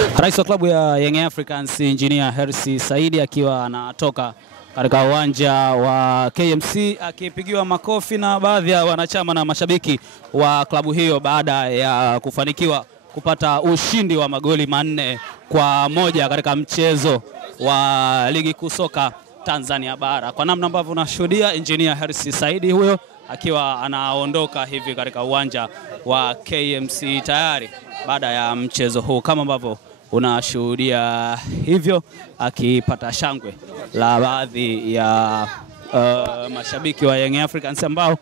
Rais wa klabu ya Young Africans Engineer Hersi Said akiwa anatoka katika uwanja wa KMC akipigiwa makofi na baadhi ya wanachama na mashabiki wa klabu hiyo baada ya kufanikiwa kupata ushindi wa magoli 4-1 katika mchezo wa ligi kuu soka Tanzania bara. Kwa namna ambavyo unashuhudia Engineer Hersi Said huyo akiwa anaondoka hivi katika uwanja wa KMC tayari baada ya mchezo huu, kama ambavyo unashuhudia hivyo, akipata shangwe la baadhi ya mashabiki wa Young Africans ambao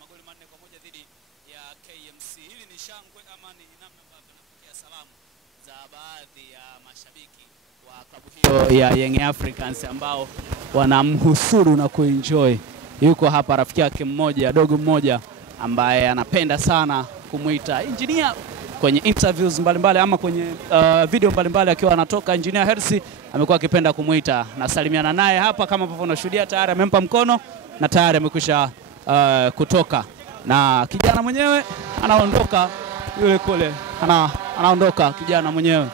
magoli 4-1 dhidi ya KMC. Hili ni shangwe ama ni namna ambavyo napokea salamu za baadhi ya mashabiki wa klabu hiyo ya Young Africans ambao wanamhusuru na kuenjoy. Yuko hapa rafiki yake mmoja, dogo mmoja ambaye anapenda sana kumuita Engineer kwenye interviews mbalimbali ama kwenye video mbalimbali akiwa anatoka. Engineer Hersi amekuwa akipenda kumuita, na salimiana naye hapa kama ambavyo unashuhudia, tayari amempa mkono na tayari amekwisha kutoka, na kijana mwenyewe anaondoka, yule kule anaondoka kijana mwenyewe.